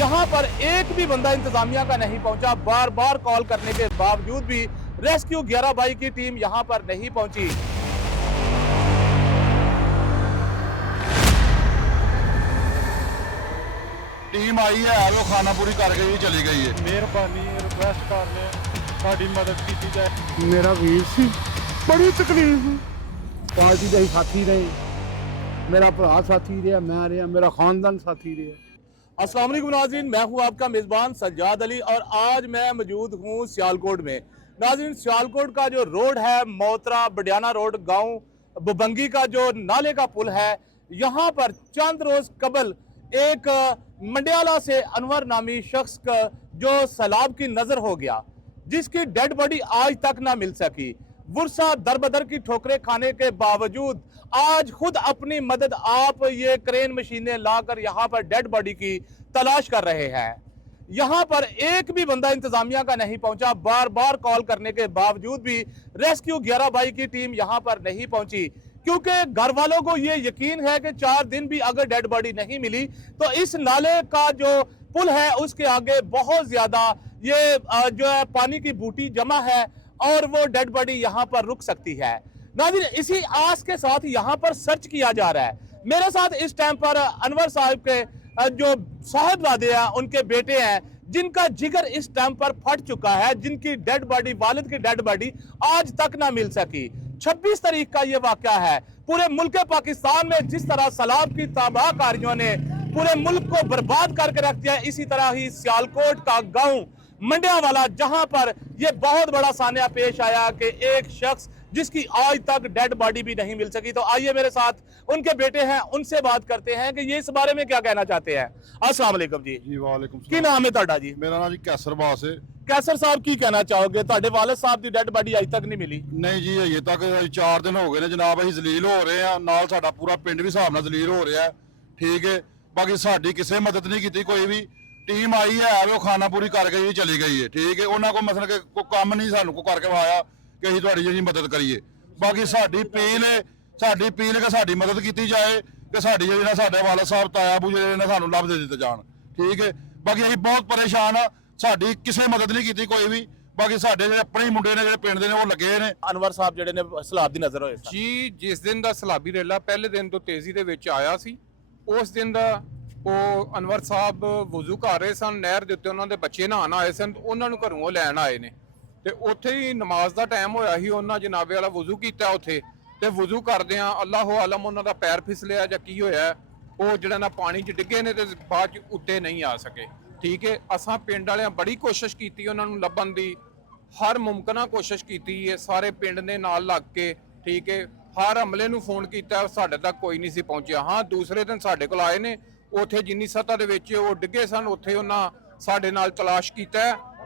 यहाँ पर एक भी बंदा इंतजामिया का नहीं पहुंचा। बार बार कॉल करने के बावजूद भी रेस्क्यू 11 बाई की टीम यहाँ पर नहीं पहुंची। टीम आई है वो खाना पूरी करके ही चली गई है। मेहरबानी रिक्वेस्ट करने साड़ी मदद की जाए। मेरा वीर सी बड़ी तकलीफ पार्टी का ही साथी रहे, मेरा भरा साथी रहा, मैं रहा, मेरा खानदान साथी रहा। अस्सलाम वालेकुम नाज़रीन, मैं हूं आपका मेज़बान सज्जाद अली और आज मैं मौजूद हूं सियालकोट में। नाज़रीन, सियालकोट का जो रोड है मोतरा बडियाना रोड गांव बुबंगी का जो नाले का पुल है, यहां पर चंद रोज कबल एक मंडियाला से अनवर नामी शख्स का जो सैलाब की नजर हो गया, जिसकी डेड बॉडी आज तक ना मिल सकी। वर्षा दरबदर की ठोकरें खाने के बावजूद आज खुद अपनी मदद आप ये क्रेन मशीनें लाकर यहाँ पर डेड बॉडी की तलाश कर रहे हैं। यहाँ पर एक भी बंदा इंतजामिया का नहीं पहुंचा। बार बार कॉल करने के बावजूद भी रेस्क्यू 11 बाई की टीम यहाँ पर नहीं पहुंची, क्योंकि घर वालों को ये यकीन है कि 4 दिन भी अगर डेड बॉडी नहीं मिली तो इस नाले का जो पुल है उसके आगे बहुत ज्यादा ये जो है पानी की बूटी जमा है और वो डेड बॉडी यहाँ पर रुक सकती है। नाज़रीन, इसी आस के साथ यहाँ पर सर्च किया जा रहा है। मेरे साथ इस टाइम पर अनवर साहब के जो साहबजादे हैं, उनके बेटे हैं, जिनका जिगर इस टाइम पर फट चुका है, जिनकी डेड बॉडी, वालिद की डेड बॉडी आज तक ना मिल सकी। 26 तारीख का ये वाकया है। पूरे मुल्क पाकिस्तान में जिस तरह सैलाब की तबाहकारियों ने पूरे मुल्क को बर्बाद करके रख दिया, इसी तरह ही सियालकोट का गांव मंडियावाला, जहां पर यह बहुत बड़ा सान्या पेश आया कि एक शख्स जिसकी आज तक डेड बॉडी भी नहीं मिल सकी। तो आइए मेरे साथ उनके बेटे हैं, उनसे बात करते हैं कि ये इस बारे में क्या कहना चाहते हैं। अस्सलाम वालेकुम जी। जी वालेकुम की नाम है ਤੁਹਾਡਾ जी? मेरा नाम जी कैसर बास है। कैसर साहब की कहना चाहोगे, ਤੁਹਾਡੇ वालिद साहब की डेड बॉडी आज तक नहीं मिली? नहीं जी, अजे तक 4 दिन हो गए ने जनाब, ਅਸੀਂ ਜ਼ਲੀਲ ਹੋ ਰਹੇ ਆ, ਨਾਲ ਸਾਡਾ ਪੂਰਾ ਪਿੰਡ ਵੀ ਹਿਸਾਬ ਨਾਲ ਜ਼ਲੀਲ ਹੋ ਰਿਹਾ ਹੈ। ਠੀਕ ਹੈ, ਬਾਕੀ ਸਾਡੀ ਕਿਸੇ ਮਦਦ ਨਹੀਂ ਕੀਤੀ ਕੋਈ ਵੀ। ਟੀਮ ਆਈ ਹੈ ਉਹ ਖਾਨਾ ਪੂਰੀ ਕਰਕੇ ਹੀ ਚਲੀ ਗਈ ਹੈ। ਠੀਕ ਹੈ, ਉਹਨਾਂ ਕੋ ਮਸਲ ਕੇ ਕੋਈ ਕੰਮ ਨਹੀਂ ਸਾਨੂੰ ਕੋ ਕਰਕੇ ਵਾਇਆ ਕਿ ਅਸੀਂ ਤੁਹਾਡੀ ਜਿਹੜੀ ਮਦਦ ਕਰੀਏ। ਬਾਕੀ ਸਾਡੀ ਅਪੀਲ ਹੈ ਕਿ ਸਾਡੀ ਮਦਦ ਕੀਤੀ ਜਾਏ, ਕਿ ਸਾਡੀ ਜਿਹੜੀ ਨਾ ਸਾਡੇ ਵਾਲਾ ਸਾਹਿਬ ਤਾਇਆ ਬੂ ਜਿਹੜੇ ਨੇ ਸਾਨੂੰ ਲੱਭ ਦੇ ਦਿੱਤੇ ਜਾਣ। ਠੀਕ ਹੈ, ਬਾਕੀ ਅਸੀਂ ਬਹੁਤ ਪਰੇਸ਼ਾਨ ਆ, ਸਾਡੀ ਕਿਸੇ ਮਦਦ ਨਹੀਂ ਕੀਤੀ ਕੋਈ ਵੀ। ਬਾਕੀ ਸਾਡੇ ਜਿਹੜੇ ਆਪਣੇ ਹੀ ਮੁੰਡੇ ਨੇ ਜਿਹੜੇ ਪਿੰਡ ਦੇ ਨੇ ਉਹ ਲੱਗੇ ਨੇ। ਅਨਵਰ ਸਾਹਿਬ ਜਿਹੜੇ ਨੇ ਸਲਾਬ ਦੀ ਨਜ਼ਰ ਹੋਏ ਸਨ ਜੀ, ਜਿਸ ਦਿਨ ਦਾ ਸਲਾਬੀ ਰੇਲਾ ਪਹਿਲੇ ਦਿਨ ਤੋਂ ਤੇਜ਼ੀ ਦੇ ਵਿੱਚ ਆਇਆ ਸੀ, ਉਸ ਦਿਨ ਦਾ ਉਹ ਅਨਵਰ ਸਾਹਿਬ ਵਜ਼ੂ ਕਰ ਰਹੇ ਸਨ, ਨਹਿਰ ਦੇ ਉੱਤੇ ਉਹਨਾਂ ਦੇ ਬੱਚੇ ਨਹਾਉਣ ਆਏ ਸਨ, ਉਹਨਾਂ ਨੂੰ ਘਰੋਂ ਉਹ ਲੈਣ ਆਏ ਨੇ ਤੇ ਉੱਥੇ ਹੀ ਨਮਾਜ਼ ਦਾ ਟਾਈਮ ਹੋਇਆ ਸੀ। ਉਹਨਾਂ ਜਨਾਬੇ ਵਾਲਾ ਵਜ਼ੂ ਕੀਤਾ ਉੱਥੇ, ਤੇ ਵਜ਼ੂ ਕਰਦਿਆਂ ਅੱਲਾਹੁ ਆਲਮ ਉਹਨਾਂ ਦਾ ਪੈਰ ਫਿਸਲਿਆ ਜਾਂ ਕੀ ਹੋਇਆ, ਉਹ ਜਿਹੜਾ ਨਾ ਪਾਣੀ 'ਚ ਡਿੱਗੇ ਨੇ ਤੇ ਬਾਅਦ 'ਚ ਉੱਤੇ ਨਹੀਂ ਆ ਸਕੇ। ਠੀਕ ਹੈ, ਅਸਾਂ ਪਿੰਡ ਵਾਲਿਆਂ ਬੜੀ ਕੋਸ਼ਿਸ਼ ਕੀਤੀ ਉਹਨਾਂ ਨੂੰ ਲੱਭਣ ਦੀ, ਹਰ ਮੁਮਕਿਨਾ ਕੋਸ਼ਿਸ਼ ਕੀਤੀ ਹੈ, ਸਾਰੇ ਪਿੰਡ ਦੇ ਨਾਲ ਲੱਗ ਕੇ। ਠੀਕ ਹੈ, ਹਰ ਅਮਲੇ ਨੂੰ ਫੋਨ ਕੀਤਾ, ਸਾਡੇ ਤੱਕ ਕੋਈ ਨਹੀਂ ਸੀ ਪਹੁੰਚਿਆ। ਹਾਂ, ਦੂਸਰੇ ਦਿਨ ਸਾਡੇ ਕੋਲ ਆਏ ਨੇ, ਉੱਥੇ ਜਿੰਨੀ ਸਤ੍ਹਾ ਦੇ ਵਿੱਚ ਉਹ ਡਿੱਗੇ ਸਨ ਉੱਥੇ ਉਹਨਾਂ ਸਾਡੇ ਨਾਲ ਤਲਾਸ਼ ਕੀਤਾ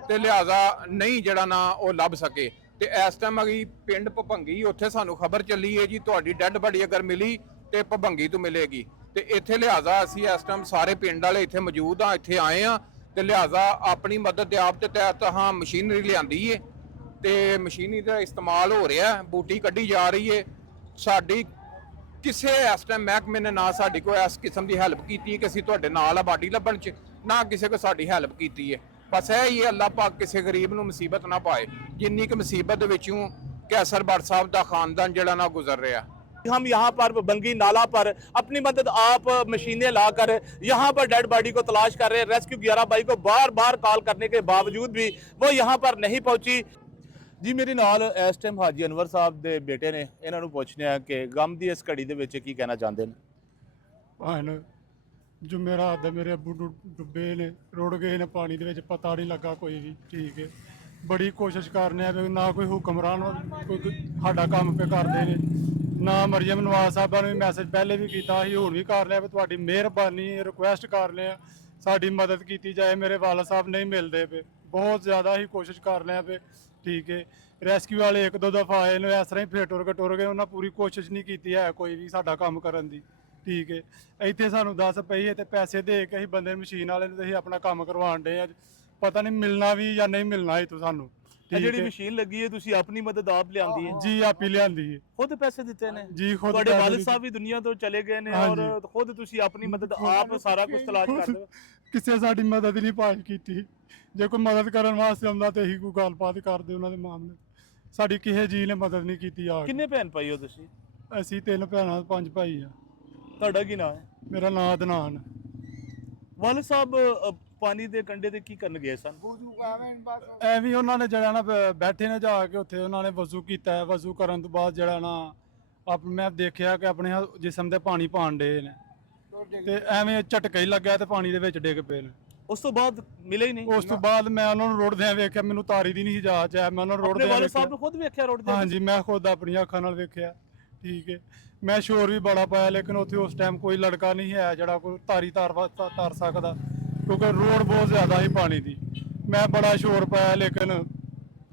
ਤੇ ਲਿਹਾਜ਼ਾ ਨਹੀਂ ਜਿਹੜਾ ਨਾ ਉਹ ਲੱਭ ਸਕੇ। ਤੇ ਇਸ ਟਾਈਮ ਅਗੀ ਪਿੰਡ ਭੰਗੀ, ਉੱਥੇ ਸਾਨੂੰ ਖਬਰ ਚੱਲੀ ਹੈ ਜੀ ਤੁਹਾਡੀ ਡੈਡ ਬॉडी ਅਗਰ ਮਿਲੀ ਤੇ ਭੰਗੀ ਤੋਂ ਮਿਲੇਗੀ। ਤੇ ਇੱਥੇ ਲਿਹਾਜ਼ਾ ਅਸੀਂ ਇਸ ਟਾਈਮ ਸਾਰੇ ਪਿੰਡ ਵਾਲੇ ਇੱਥੇ ਮੌਜੂਦ ਆ, ਇੱਥੇ ਆਏ ਆ ਤੇ ਲਿਹਾਜ਼ਾ ਆਪਣੀ ਮਦਦ ਦੇ ਆਪ ਦੇ ਤਹਿਤ ਹਾਂ ਮਸ਼ੀਨਰੀ ਲਿਆਂਦੀ ਏ ਤੇ ਮਸ਼ੀਨਰੀ ਦਾ ਇਸਤੇਮਾਲ ਹੋ ਰਿਹਾ, ਬੂਟੀ ਕੱਢੀ ਜਾ ਰਹੀ ਏ। ਸਾਡੀ ਕਿਸੇ ਇਸ ਟਾਈਮ ਮਹਿਕਮੇ ਨੇ ਨਾ ਸਾਡੀ ਕੋਈ ਇਸ ਕਿਸਮ ਦੀ ਹੈਲਪ ਕੀਤੀ ਹੈ ਕਿ ਅਸੀਂ ਤੁਹਾਡੇ ਨਾਲ ਆ ਬਾਡੀ ਲੱਭਣ 'ਚ, ਨਾ ਕਿਸੇ ਕੋ ਸਾਡੀ ਹੈਲਪ ਕੀਤੀ ਹੈ। ਬਸ ਇਹ ਹੀ ਅੱਲਾਹ ਪਾਕ ਕਿਸੇ ਗਰੀਬ ਨੂੰ ਮੁਸੀਬਤ ਨਾ ਪਾਏ, ਜਿੰਨੀ ਕਿ ਮੁਸੀਬਤ ਦੇ ਵਿੱਚੋਂ कैसर भट्ट साहब का खानदान जड़ा ना गुजर रहा। हम यहाँ पर बंगी नाला पर अपनी मदद आप मशीनें लाकर यहाँ पर डेड बॉडी को तलाश कर रहे हैं। रेस्क्यू 11 बाई को बार बार कॉल करने के बावजूद भी वो यहाँ पर नहीं पहुँची। जी, मेरे नाल इस टाइम हाजी अनवर साहब के बेटे ने, इन्हों पूछने कि गम की इस घड़ी के की कहना चाहते हैं। ਭੈਣ ਜੁਮੇਰਾਤ ਦੇ ਮੇਰੇ ਅੱਬੂ ਡੁੱਬੇ ਨੇ, ਰੁੜ ਗਏ ਨੇ ਪਾਣੀ ਦੇ ਵਿੱਚ, ਪਤਾ ਨਹੀਂ ਲੱਗਾ ਕੋਈ ਵੀ। ਠੀਕ ਹੈ, ਬੜੀ ਕੋਸ਼ਿਸ਼ ਕਰਨੇ ਆ ਵੀ ਨਾ ਕੋਈ ਹੁਕਮਰਾਨ ਕੋਈ ਸਾਡਾ ਕੰਮ ਪੇ ਕਰਦੇ ਨੇ, ਨਾ ਮਰੀਮ ਨਵਾਜ਼ ਸਾਹਿਬਾਂ ਨੂੰ ਵੀ ਮੈਸੇਜ ਪਹਿਲੇ ਵੀ ਕੀਤਾ ਸੀ, ਹੁਣ ਵੀ ਕਰ ਲਿਆ ਵੀ ਤੁਹਾਡੀ ਮਿਹਰਬਾਨੀ ਰਿਕੁਐਸਟ ਕਰ ਲਿਆ ਸਾਡੀ ਮਦਦ ਕੀਤੀ ਜਾਏ। ਮੇਰੇ ਵਾਲਾ ਸਾਹਿਬ ਨਹੀਂ ਮਿਲਦੇ ਪਏ, ਬਹੁਤ ਜ਼ਿਆਦਾ ਹੀ ਕੋਸ਼ਿਸ਼ ਕਰ ਲਿਆ ਪਏ। ਠੀਕ ਹੈ, ਰੈਸਕਿਊ ਵਾਲੇ 1-2 ਦਫਾ ਆਏ ਨੇ, ਇਸ ਤਰ੍ਹਾਂ ਹੀ ਫੇਰ ਟੁਰ ਗਏ, ਉਹਨਾਂ ਪੂਰੀ ਕੋਸ਼ਿਸ਼ ਨਹੀਂ ਕੀਤੀ ਹੈ ਕੋਈ ਵੀ ਸਾਡਾ ਕੰਮ ਕਰਨ ਦੀ। ਠੀਕ ਹੈ, ਇੱਥੇ ਸਾਨੂੰ 10 ਪਈ ਤੇ ਪੈਸੇ ਦੇ ਕੇ ਅਸੀਂ ਬੰਦੇ ਮਸ਼ੀਨ ਵਾਲੇ ਨੂੰ ਅਸੀਂ ਆਪਣਾ ਕੰਮ ਕਰਵਾਉਣ ਡੇ ਆ। ਪਤਾ ਨਹੀਂ ਮਿਲਣਾ ਵੀ ਜਾਂ ਨਹੀਂ ਮਿਲਣਾ ਇੱਥੋਂ ਸਾਨੂੰ। ਇਹ ਜਿਹੜੀ ਹੈ। ਮਸ਼ੀਨ ਲੱਗੀ ਹੈ ਤੁਸੀਂ ਆਪਣੀ ਮਦਦ ਆਪ ਲਿਆਂਦੀ ਹੈ? ਜੀ ਆਪ ਹੀ ਲਿਆਂਦੀ ਹੈ ਖੁਦ ਪੈਸੇ ਦਿੱਤੇ ਨੇ? ਜੀ ਖੁਦ ਤੁਹਾਡੇ ਪੈਸੇ ਵਾਲਿਦ ਦਿੱਤੇ। ਸਾਹਿਬ ਵੀ ਦੁਨੀਆ ਤੋਂ ਚਲੇ ਗਏ ਨੇ ਹਾਂਜੀ। ਔਰ ਖੁਦ ਤੁਸੀਂ ਆਪਣੀ ਮਦਦ ਆਪ ਸਾਰਾ ਕੁਝ ਤਲਾਸ਼ ਕਰਦੇ ਹੋ? ਕਿਸੇ ਸਾਡੀ ਮਦਦ ਨਹੀਂ ਪਾਸ਼ ਕੀਤੀ। ਜੇ ਕੋਈ ਮਦਦ ਕਰਨ ਵਾਸਤੇ ਆਉਂਦਾ ਤੇ ਇਹੀ ਕੋਈ ਗੱਲਬਾਤ ਕਰਦੇ ਉਹਨਾਂ ਦੇ ਮਾਮਲੇ। ਸਾਡੀ ਕਿਸੇ ਜੀ ਨੇ ਮਦਦ ਨਹੀਂ ਕੀਤੀ ਆ ਕੇ। ਕਿੰਨੇ ਭੈਣ ਭਾਈ ਹੋ ਤੁਸੀਂ? ਅਸੀਂ 3 ਭੈਣਾਂ 5 ਭਾਈ ਆ। ਤੁਹਾਡਾ ਕੀ ਨਾਮ ਹੈ? ਮੇਰਾ ਨਾਂ ਅਦਨਾਨ। ਵਾਲਿਦ ਸਾਹਿਬ ਪਾਣੀ ਦੇ ਕੰਢੇ ਤੇ ਕੀ ਕਰਨ ਗਏ ਸਨ? ਐਵੇਂ ਉਹਨਾਂ ਨੇ ਜਿਹੜਾ ਨਾ ਬੈਠੇ ਨੇ ਜਾ ਕੇ ਉੱਥੇ ਉਹਨਾਂ ਨੇ ਵਜ਼ੂ ਕੀਤਾ ਹੈ। ਵਜ਼ੂ ਕਰਨ ਤੋਂ ਬਾਅਦ ਜਿਹੜਾ ਨਾ ਮੈਂ ਦੇਖਿਆ ਕਿ ਆਪਣੇ ਜਿਸਮ ਤੇ ਪਾਣੀ ਪਾਣ ਡੇ ਨੇ ਤੇ ਐਵੇਂ ਝਟਕਾ ਹੀ ਲੱਗਿਆ ਤੇ ਪਾਣੀ ਦੇ ਵਿੱਚ ਡਿੱਗ ਪਏ ਨੇ। ਉਸ ਤੋਂ ਬਾਅਦ ਮਿਲੇ ਹੀ ਨਹੀਂ? ਉਸ ਤੋਂ ਬਾਅਦ ਮੈਂ ਉਹਨਾਂ ਨੂੰ ਰੋੜਦਿਆਂ ਵੇਖਿਆ, ਮੈਨੂੰ ਤਾਰੀ ਦੀ ਨਹੀਂ ਜਾਚ ਹੈ। ਮੈਂ ਉਹਨਾਂ ਨੂੰ ਆਪਣੇ ਰੋੜਦਿਆਂ ਵਾਲਿਦ ਸਾਹਿਬ ਵੇਖਿਆ। ਨੂੰ ਖੁਦ ਵੇਖਿਆ ਰੋਡ ਤੇ? ਹਾਂਜੀ, ਮੈਂ ਖੁਦ ਆਪਣੀਆਂ ਅੱਖਾਂ ਨਾਲ ਵੇਖਿਆ। ਠੀਕ ਹੈ, ਮੈਂ ਸ਼ੋਰ ਵੀ ਬੜਾ ਪਾਇਆ ਲੇਕਿਨ ਉੱਥੇ ਉਸ ਟਾਈਮ ਕੋਈ ਲੜਕਾ ਨਹੀਂ ਹੈ ਜਿਹੜਾ ਕੋਈ ਤਾਰ ਸਕਦਾ, ਕਿਉਂਕਿ ਰੋਡ ਬਹੁਤ ਜ਼ਿਆਦਾ ਸੀ ਪਾਣੀ ਦੀ। ਮੈਂ ਬੜਾ ਸ਼ੋਰ ਪਾਇਆ ਲੇਕਿਨ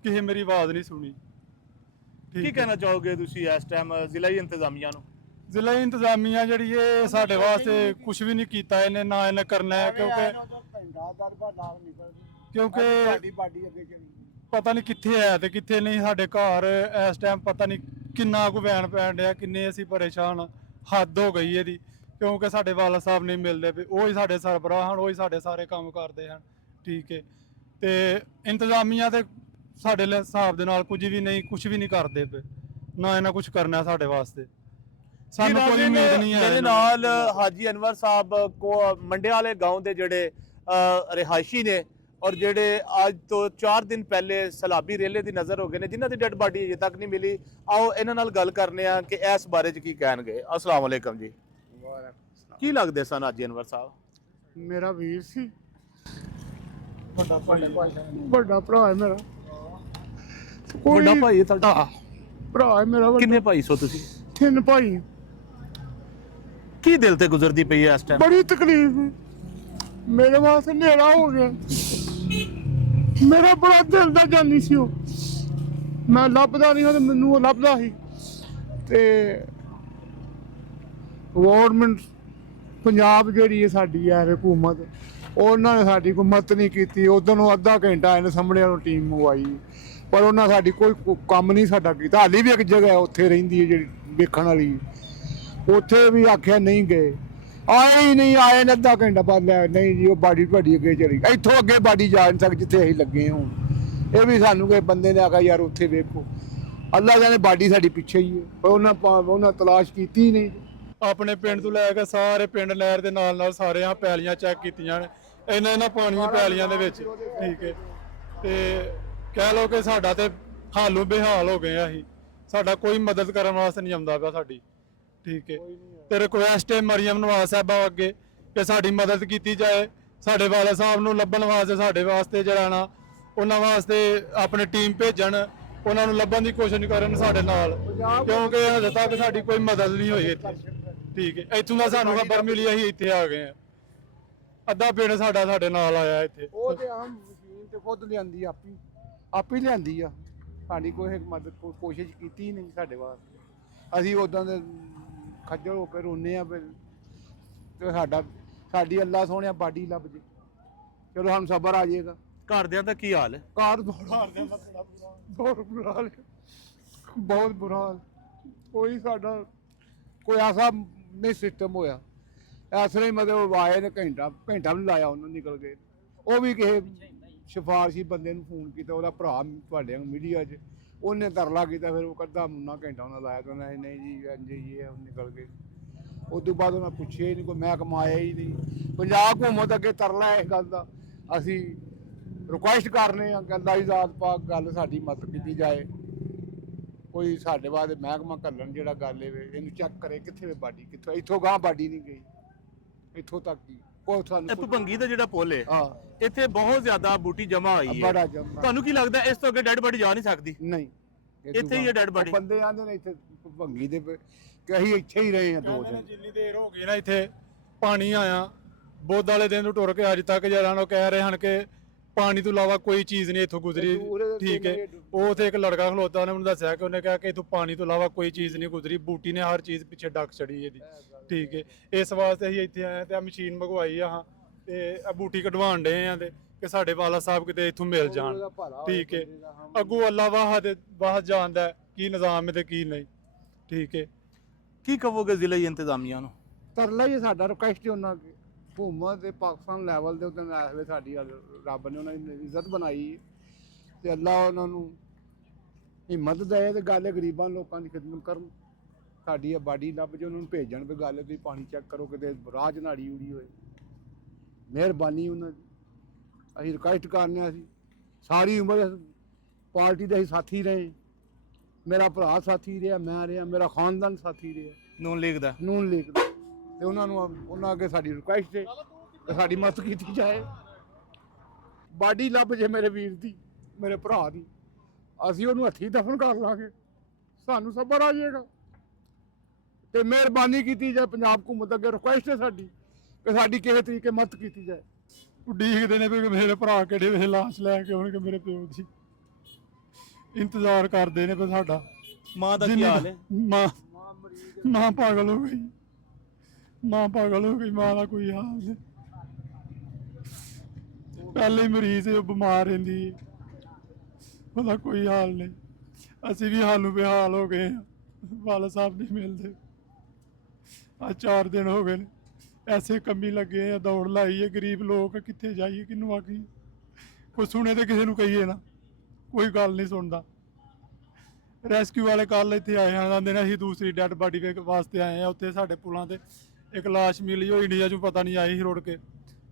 ਕਿਸੇ ਮੇਰੀ ਆਵਾਜ਼ ਨਹੀਂ ਸੁਣੀ। ਕੀ ਠੀਕ ਹੈ, ਕਹਿਣਾ ਚਾਹੋਗੇ ਤੁਸੀਂ ਇਸ ਟਾਈਮ ਜ਼ਿਲ੍ਹਾ ਇੰਤਜ਼ਾਮੀਆ ਨੂੰ? ਜ਼ਿਲ੍ਹਾ ਇੰਤਜ਼ਾਮੀਆ ਜਿਹੜੀ ਇਹ ਸਾਡੇ ਵਾਸਤੇ ਕੁਝ ਵੀ ਨਹੀਂ ਕੀਤਾ ਇਹਨੇ, ਨਾ ਇਹਨੇ ਕਰਨਾ ਹੈ, ਕਿਉਂਕਿ ਪਤਾ ਨਹੀਂ ਕਿੱਥੇ ਹੈ ਤੇ ਕਿੱਥੇ ਨਹੀਂ। ਸਾਡੇ ਘਰ ਇਸ ਟਾਈਮ ਪਤਾ ਨਹੀਂ ਕਿੰਨਾ ਕੁ ਵੈਣ ਪੈਣ ਡਿਆ, ਕਿੰਨੇ ਅਸੀਂ ਪਰੇਸ਼ਾਨ। ਹੱਦ ਹੋ ਗਈ ਇਹਦੀ, ਕਿਉਂਕਿ ਸਾਡੇ ਵਾਲਿਦ ਸਾਹਿਬ ਨਹੀਂ ਮਿਲਦੇ ਪਏ। ਉਹ ਹੀ ਸਾਡੇ ਸਰਬਰਾਹ ਹਨ, ਉਹ ਹੀ ਸਾਡੇ ਸਾਰੇ ਕੰਮ ਕਰਦੇ ਹਨ। ਠੀਕ ਹੈ, ਤੇ ਇੰਤਜ਼ਾਮੀਆ ਤੇ ਸਾਡੇ ਹਿਸਾਬ ਦੇ ਨਾਲ ਕੁਝ ਵੀ ਨਹੀਂ ਕਰਦੇ ਪਏ, ਨਾ ਇਹਨਾਂ ਕੁਝ ਕਰਨਾ ਸਾਡੇ ਵਾਸਤੇ। ਸਾਨੂੰ ਕੋਈ ਉਮੀਦ ਨਹੀਂ ਹੈ। ਮੇਰੇ ਨਾਲ ਹਾਜੀ ਅਨਵਰ ਸਾਹਿਬ ਕੋ ਮੰਡੇ ਵਾਲੇ گاؤں ਦੇ ਜਿਹੜੇ ਰਿਹਾਇਸ਼ੀ ਨੇ ਔਰ ਜਿਹੜੇ ਅੱਜ ਤੋਂ 4 ਦਿਨ ਪਹਿਲੇ ਸਲਾਬੀ ਰੇਲੇ ਦੀ ਨਜ਼ਰ ਹੋ ਗਏ ਨੇ, ਜਿਨ੍ਹਾਂ ਦੀ ਡੈਡ ਬਾਡੀ ਅਜੇ ਤੱਕ ਨਹੀਂ ਮਿਲੀ। ਆਓ ਇਹਨਾਂ ਨਾਲ ਗੱਲ ਕਰਨੇ ਆ ਕਿ ਇਸ ਬਾਰੇ 'ਚ ਕੀ ਕਹਿਣਗੇ। ਅਸਲਾਮ ਵਾਲੇਕਮ ਜੀ। ਕੀ ਲੱਗਦੇ ਸਨ ਹਾਜੀ ਅਨਵਰ ਸਾਹਿਬ? ਮੇਰਾ ਵੀਰ ਸੀ, ਵੱਡਾ ਭਰਾ ਹੈ ਮੇਰਾ। ਵੱਡਾ ਭਾਈ ਹੈ ਤੁਹਾਡਾ? ਭਰਾ ਹੈ ਮੇਰਾ। ਕਿੰਨੇ ਭਾਈ ਸੋ ਤੁਸੀਂ? 3 ਭਾਈ। ਕੀ ਦਿਲ ਤੇ ਗੁਜ਼ਰਦੀ ਪਈ ਹੈ ਇਸ ਟਾਈਮ? ਬੜੀ ਤਕਲੀਫ ਹੈ। ਮੇਰੇ ਵਾਸਤੇ ਹਨੇਰਾ ਹੋ ਗਿਆ। ਮੇਰਾ ਬੜਾ ਦਿਲ ਦਾ ਜਾਨੀ ਸੀ ਉਹ। ਮੈਂ ਲੱਭਦਾ ਨਹੀਂ ਹਾਂ ਤੇ ਮੈਨੂੰ ਉਹ ਲੱਭਦਾ ਸੀ। ਤੇ ਗਵਰਨਮੈਂਟ ਪੰਜਾਬ ਜਿਹੜੀ ਹੈ ਸਾਡੀ ਹੈ ਹਕੂਮਤ, ਉਹਨਾਂ ਨੇ ਸਾਡੀ ਕੋਈ ਮਦਦ ਨਹੀਂ ਕੀਤੀ। ਉਦੋਂ ਨੂੰ ਅੱਧਾ ਘੰਟਾ ਇਹਨੇ ਸਾਹਮਣੇ ਵਾਲੋਂ ਟੀਮ ਮੰਗਵਾਈ, ਪਰ ਉਹਨਾਂ ਸਾਡੀ ਕੋਈ ਕੰਮ ਨਹੀਂ ਸਾਡਾ ਕੀਤਾ। ਹਾਲੀ ਵੀ ਇੱਕ ਜਗ੍ਹਾ ਉੱਥੇ ਰਹਿੰਦੀ ਹੈ ਜਿਹੜੀ ਵੇਖਣ ਵਾਲੀ, ਉੱਥੇ ਵੀ ਆਖਿਆ ਨਹੀਂ ਗਏ, ਆਏ ਹੀ ਨਹੀਂ। ਆਏ ਨੇ ਅੱਧਾ ਘੰਟਾ ਬਾਅਦ ਲੈ ਨਹੀਂ ਜੀ ਉਹ ਬਾਡੀ ਤੁਹਾਡੀ ਅੱਗੇ ਚਲੀ ਗਈ। ਇੱਥੋਂ ਅੱਗੇ ਬਾਡੀ ਜਾ ਨਹੀਂ ਸਕਦੀ ਜਿੱਥੇ ਅਸੀਂ ਲੱਗੇ ਹੁਣ। ਇਹ ਵੀ ਸਾਨੂੰ ਕਿਸੇ ਬੰਦੇ ਨੇ ਆਖਿਆ ਯਾਰ ਉੱਥੇ ਵੇਖੋ। ਅੱਲਾ ਜਾਣੇ ਬਾਡੀ ਸਾਡੀ ਪਿੱਛੇ ਹੀ ਹੈ, ਪਰ ਉਹਨਾਂ ਤਲਾਸ਼ ਕੀਤੀ ਹੀ ਨਹੀਂ। ਆਪਣੇ ਪਿੰਡ ਤੋਂ ਲੈ ਕੇ ਸਾਰੇ ਪਿੰਡ ਨਹਿਰ ਦੇ ਨਾਲ ਸਾਰਿਆਂ ਪੈਲੀਆਂ ਚੈੱਕ ਕੀਤੀਆਂ ਨੇ, ਇਹਨਾਂ ਪਾਣੀਆਂ ਪੈਲੀਆਂ ਦੇ ਵਿੱਚ। ਠੀਕ ਹੈ, ਤੇ ਕਹਿ ਲਓ ਕਿ ਸਾਡਾ ਤੇ ਹਾਲੋ ਬੇਹਾਲ ਹੋ ਗਏ ਆ ਅਸੀਂ। ਸਾਡਾ ਕੋਈ ਮਦਦ ਕਰਨ ਵਾਸਤੇ ਨਹੀਂ ਆਉਂਦਾ ਪਿਆ ਸਾਡੀ। ਠੀਕ ਹੈ, ਤੇ ਰਿਕੁਐਸਟ ਹੈ ਮਰੀਮ ਨਵਾਜ਼ ਸਾਹਿਬਾ ਅੱਗੇ ਕਿ ਸਾਡੀ ਮਦਦ ਕੀਤੀ ਜਾਏ। ਸਾਡੇ ਵਾਲਿਦ ਸਾਹਿਬ ਨੂੰ ਲੱਭਣ ਵਾਸਤੇ ਸਾਡੇ ਵਾਸਤੇ ਜਿਹੜਾ ਨਾ ਉਹਨਾਂ ਵਾਸਤੇ ਆਪਣੀ ਟੀਮ ਭੇਜਣ, ਉਹਨਾਂ ਨੂੰ ਲੱਭਣ ਦੀ ਕੋਸ਼ਿਸ਼ ਕਰਨ ਸਾਡੇ ਨਾਲ, ਕਿਉਂਕਿ ਹਜੇ ਤੱਕ ਸਾਡੀ ਕੋਈ ਮਦਦ ਨਹੀਂ ਹੋਈ ਇੱਥੇ। ਠੀਕ ਹੈ, ਇੱਥੋਂ ਦਾ ਸਾਨੂੰ ਖਬਰ ਮਿਲੀ ਅਸੀਂ ਇੱਥੇ ਆ ਗਏ ਆ। ਅੱਧਾ ਪਿੰਡ ਸਾਡਾ ਸਾਡੇ ਨਾਲ ਆਇਆ ਇੱਥੇ। ਉਹ ਤੇ ਆਮ ਮਸ਼ੀਨ ਤੇ ਖੁਦ ਲਿਆਂਦੀ ਆਪੀ ਲਿਆਂਦੀ ਆ। ਸਾਡੀ ਕੋਈ ਮਦਦ ਕੋਸ਼ਿਸ਼ ਕੀਤੀ ਹੀ ਨਹੀਂ ਸਾਡੇ ਵਾਸਤੇ। ਅਸੀਂ ਉਦਾਂ ਦੇ ਖੱਜਲ ਹੋ ਕੇ ਰੋਨੇ ਆ ਫਿਰ ਤੇ ਸਾਡੀ ਅੱਲਾ ਸੋਹਣਿਆ ਬਾਡੀ ਲੱਭ ਜੇ, ਚਲੋ ਸਾਨੂੰ ਸਬਰ ਆ ਜਾਏਗਾ। ਘਰਦਿਆਂ ਦਾ ਕੀ ਹਾਲ ਹੈ? ਬਹੁਤ ਬੁਰਾ ਹਾਲ ਹੈ, ਬਹੁਤ ਬੁਰਾ ਹਾਲ। ਕੋਈ ਸਾਡਾ ਕੋਈ ਐਸਾ ਨਹੀਂ ਸਿਸਟਮ ਹੋਇਆ। ਇਸ ਲਈ ਮਤਲਬ ਆਏ ਨੇ ਘੰਟਾ ਵੀ ਲਾਇਆ, ਉਹਨਾਂ ਨਿਕਲ ਗਏ। ਉਹ ਵੀ ਕਿਸੇ ਸਿਫਾਰਸ਼ੀ ਬੰਦੇ ਨੂੰ ਫੋਨ ਕੀਤਾ, ਉਹਦਾ ਭਰਾ ਤੁਹਾਡੇ ਮੀਡੀਆ 'ਚ, ਉਹਨੇ ਤਰਲਾ ਕੀਤਾ। ਫਿਰ ਉਹ ਕੱਢਾ ਮੁੰਨਾ ਘੰਟਾ ਉਹਨਾਂ ਲਾਇਆ, ਕਹਿੰਦਾ ਨਹੀਂ ਜੀ ਇੰਝ ਹੀ ਹੈ, ਉਹ ਨਿਕਲ ਗਏ। ਉਸ ਤੋਂ ਬਾਅਦ ਉਹਨਾਂ ਪੁੱਛਿਆ ਹੀ ਨਹੀਂ, ਕੋਈ ਮਹਿਕਮਾ ਆਇਆ ਹੀ ਨਹੀਂ। ਪੰਜਾਬ ਹਕੂਮਤ ਅੱਗੇ ਤਰਲਾ ਇਸ ਗੱਲ ਦਾ ਅਸੀਂ ਰਿਕੁਐਸਟ ਕਰਨੇ ਆ ਕਿ ਅੱਲਾ ਦੀ ਜ਼ਾਤ ਪਾਕ ਗੱਲ ਸਾਡੀ ਮਦਦ ਕੀਤੀ ਜਾਏ। ਕੋਈ ਸਾਡੇ ਬਾਅਦ ਮਹਿਕਮਾ ਘੱਲਣ ਜਿਹੜਾ ਗੱਲ ਇਹਨੂੰ ਚੈੱਕ ਕਰੇ ਕਿੱਥੇ ਵੇ ਬਾਡੀ, ਕਿੱਥੋਂ ਇੱਥੋਂ ਗਾਂ ਬਾਡੀ ਨਹੀਂ ਗਈ, ਇੱਥੋਂ ਤੱਕ ਹੀ। ਕੋਈ ਸਾਨੂੰ ਭੰਗੀ ਦਾ ਜਿਹੜਾ ਪੁੱਲ ਹੈ, ਹਾਂ ਇੱਥੇ ਬਹੁਤ ਜ਼ਿਆਦਾ ਬੂਟੀ ਜਮਾ ਹੋਈ ਹੈ। ਬੜਾ ਜੰਮਾ। ਤੁਹਾਨੂੰ ਕੀ ਲੱਗਦਾ ਇਸ ਤੋਂ ਅੱਗੇ ਡੈਡ ਬਾਡੀ ਜਾ ਨਹੀਂ ਸਕਦੀ? ਨਹੀਂ, ਇੱਥੇ ਹੀ ਹੈ ਡੈਡ ਬਾਡੀ। ਬੰਦੇ ਆਂਦੇ ਨੇ ਇੱਥੇ ਭੰਗੀ ਦੇ ਕਿ ਅਸੀਂ ਇੱਥੇ ਹੀ ਰਹੇ ਹਾਂ 2 ਦਿਨ। ਜਿੰਨੀ ਦੇਰ ਹੋ ਗਈ ਨਾ ਇੱਥੇ ਪਾਣੀ ਆਇਆ, ਬੁੱਧ ਵਾਲੇ ਦਿਨ ਤੋਂ ਟੁਰ ਕੇ ਅੱਜ ਤੱਕ ਜਿਹੜਾ ਉਹ ਕਹਿ ਰਹੇ ਹਨ ਕਿ ਪਾਣੀ ਤੋਂ ਇਲਾਵਾ ਕੋਈ ਚੀਜ਼ ਨਹੀਂ ਇੱਥੋਂ ਗੁਜ਼ਰੀ। ਠੀਕ ਹੈ, ਉਹ ਉੱਥੇ ਇੱਕ ਲੜਕਾ ਖਲੋਤਾ, ਉਹਨੇ ਮੈਨੂੰ ਦੱਸਿਆ ਕਿ ਉਹਨੇ ਕਿਹਾ ਕਿ ਇੱਥੋਂ ਪਾਣੀ ਤੋਂ ਇਲਾਵਾ ਕੋਈ ਚੀਜ਼ ਨਹੀਂ ਗੁਜ਼ਰੀ, ਬੂਟੀ ਨੇ ਹਰ ਚੀਜ਼ ਪਿੱਛੇ ਡੱਕ ਛੜੀ ਇਹਦੀ। ਠੀਕ ਹੈ, ਇਸ ਵਾਸਤੇ ਅਸੀਂ ਇੱਥੇ ਆਏ ਤੇ ਆ ਮਸ਼ੀਨ ਮੰਗਵਾਈ ਆ, ਤੇ ਆ ਬੂਟੀ ਕਢਵਾਉਣ ਡਏ ਆ ਤੇ ਕਿ ਸਾਡੇ ਵਾਲਾ ਸਾਹਿਬ ਕਿਤੇ ਇੱਥੋਂ ਮਿਲ ਜਾਣ। ਠੀਕ ਹੈ, ਅੱਗੋਂ ਅੱਲਾ ਵਾਹ ਜਾਣਦਾ ਹੈ ਕੀ ਨਿਜ਼ਾਮ ਹੈ ਤੇ ਕੀ ਨਹੀਂ। ਠੀਕ ਹੈ, ਕੀ ਕਹੋਗੇ ਜ਼ਿਲ੍ਹਾ ਇੰਤਜ਼ਾਮੀਆ ਨੂੰ? ਤਰਲਾ ਹੀ ਸਾਡਾ ਰਿਕੁਐਸਟ ਉਹਨਾਂ ਅੱਗੇ ਹੁਕੂਮਤ ਤੇ ਪਾਕਿਸਤਾਨ ਲੈਵਲ ਦੇ ਉੱਤੇ ਇਸ ਵੇਲੇ ਸਾਡੀ ਰੱਬ ਨੇ ਉਹਨਾਂ ਦੀ ਇੱਜ਼ਤ ਬਣਾਈ ਤੇ ਅੱਲਾ ਉਹਨਾਂ ਨੂੰ ਹਿੰਮਤ ਦੇ ਤੇ ਗੱਲ ਗਰੀਬਾਂ ਲੋਕਾਂ ਦੀ ਖਿਦਮਤ ਕਰਨ। ਸਾਡੀ ਆਬਾਦੀ ਲੱਭ ਜੇ ਉਹਨਾਂ ਨੂੰ ਭੇਜਣ ਵੀ ਗੱਲ ਤੁਸੀਂ ਪਾਣੀ ਚੈੱਕ ਕਰੋ ਕਿਤੇ ਰਾਜ ਨਾੜੀ ਉੜੀ ਹੋਏ। ਮਿਹਰਬਾਨੀ ਉਹਨਾਂ ਦੀ, ਅਸੀਂ ਰਿਕੁਐਸਟ ਕਰਨੇ ਆ। ਅਸੀਂ ਸਾਰੀ ਉਮਰ ਪਾਰਟੀ ਦੇ ਅਸੀਂ ਸਾਥੀ ਰਹੇ, ਮੇਰਾ ਭਰਾ ਸਾਥੀ ਰਿਹਾ, ਮੈਂ ਰਿਹਾ, ਮੇਰਾ ਖਾਨਦਾਨ ਸਾਥੀ ਰਿਹਾ ਨੂਨ ਲੀਗ ਦਾ। ਨੂਨ ਲੀਗ ਦਾ। ਤੇ ਉਹਨਾਂ ਅੱਗੇ ਸਾਡੀ ਰਿਕੁਐਸਟ ਹੈ ਕਿ ਸਾਡੀ ਮਦਦ ਕੀਤੀ ਜਾਏ। ਬਾਡੀ ਲੱਭ ਜੇ ਮੇਰੇ ਵੀਰ ਦੀ, ਮੇਰੇ ਭਰਾ ਦੀ, ਅਸੀਂ ਉਹਨੂੰ ਹੱਥੀਂ ਦਫਨ ਕਰ ਲਾਂਗੇ, ਸਾਨੂੰ ਸਬਰ ਆ ਜਾਏਗਾ। ਤੇ ਮਿਹਰਬਾਨੀ ਕੀਤੀ ਜਾਏ ਪੰਜਾਬ ਹਕੂਮਤ ਅੱਗੇ ਰਿਕੁਐਸਟ ਹੈ ਸਾਡੀ ਕਿ ਸਾਡੀ ਕਿਸੇ ਤਰੀਕੇ ਮਦਦ ਕੀਤੀ ਜਾਏ। ਉਡੀਕਦੇ ਨੇ ਵੀ ਮੇਰੇ ਭਰਾ ਕਿਹੜੇ ਵੇਲੇ ਲਾਸ਼ ਲੈ ਕੇ ਆਉਣਗੇ ਮੇਰੇ ਪਿਓ ਦੀ, ਇੰਤਜ਼ਾਰ ਕਰਦੇ ਨੇ ਵੀ ਸਾਡਾ। ਮਾਂ ਦਾ ਕੀ ਹਾਲ ਹੈ? ਮਾਂ ਪਾਗਲ ਹੋ ਗਈ, ਮਾਂ ਪਾਗਲ ਹੋ ਗਈ, ਮਾਂ ਦਾ ਕੋਈ ਹਾਲ ਨਹੀਂ। ਪਹਿਲੇ ਹੀ ਮਰੀਜ਼ ਹੈ, ਉਹ ਬਿਮਾਰ ਰਹਿੰਦੀ, ਉਹਦਾ ਕੋਈ ਹਾਲ ਨਹੀਂ। ਅਸੀਂ ਵੀ ਸਾਨੂੰ ਬੇਹਾਲ ਹੋ ਗਏ ਹਾਂ, ਵਾਲਾ ਸਾਹਿਬ ਨਹੀਂ ਮਿਲਦੇ। ਅੱਜ 4 ਦਿਨ ਹੋ ਗਏ ਨੇ ਐਸੇ ਕੰਮੀ ਲੱਗੇ ਆ, ਦੌੜ ਲਾਈ ਹੈ। ਗਰੀਬ ਲੋਕ ਕਿੱਥੇ ਜਾਈਏ, ਕਿਹਨੂੰ ਆਖੀਏ? ਕੋਈ ਸੁਣੇ ਤੇ ਕਿਸੇ ਨੂੰ ਕਹੀਏ ਨਾ, ਕੋਈ ਗੱਲ ਨਹੀਂ ਸੁਣਦਾ। ਰੈਸਕਿਊ ਵਾਲੇ ਕੱਲ ਇੱਥੇ ਆਏ ਹਨ, ਆਂਦੇ ਨੇ ਅਸੀਂ ਦੂਸਰੀ ਡੈਡ ਬਾਡੀ ਵਾਸਤੇ ਆਏ ਆ। ਉੱਥੇ ਸਾਡੇ ਪੁਲਾਂ ਤੇ ਇੱਕ ਲਾਸ਼ ਮਿਲੀ, ਉਹ ਇੰਡੀਆ 'ਚੋਂ ਪਤਾ ਨਹੀਂ ਆਈ ਸੀ ਰੁੜ ਕੇ।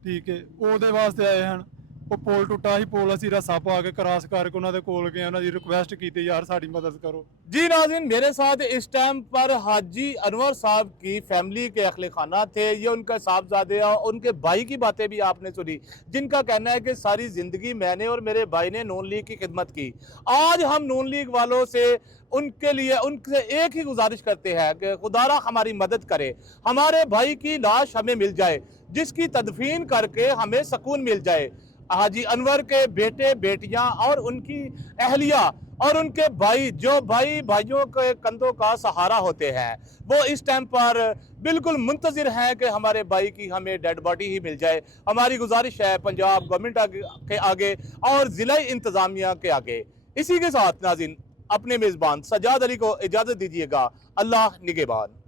ਠੀਕ ਹੈ, ਉਹਦੇ ਵਾਸਤੇ ਆਏ ਹਨ। ਉਹ ਪੁਲ ਟੁੱਟਾ ਸੀ, ਪੁਲ ਅਸੀਂ ਰੱਸਾ ਪਾ ਕੇ ਕ੍ਰਾਸ ਕਰਕੇ ਉਹਨਾਂ ਦੇ ਕੋਲ ਗਏ, ਉਹਨਾਂ ਦੀ ਰਿਕੁਐਸਟ ਕੀਤੀ यार ਸਾਡੀ ਮदद करो। जी नाज़रीन, मेरे साथ इस टाइम पर हाजी अनवर साहब की फैमिली के अखले खाना थे। ये उनका साहबजादे और उनके भाई की बातें भी आपने सुनी, जिनका कहना है कि सारी ज़िंदगी मैंने और मेरे भाई ने नून लीग की खिदमत की। आज हम नून लीग वालों से उनके लिए उनसे एक ही गुजारिश करते हैं कि खुदारा हमारी मदद करे, हमारे भाई की लाश हमें मिल जाए, जिसकी तदफीन करके हमें सुकून मिल जाए। हाजी अनवर के बेटे बेटियां और उनकी अहलिया और उनके भाई, जो भाइयों के कंधों का सहारा होते हैं, वो इस टाइम पर बिल्कुल मुंतज़िर हैं कि हमारे भाई की हमें डेड बॉडी ही मिल जाए। हमारी गुजारिश है पंजाब गवर्नमेंट के आगे और ज़िला इंतज़ामिया के आगे। इसी के साथ नाज़रीन, अपने मेज़बान सजाद अली को इजाज़त दीजिएगा। अल्लाह निगहबान।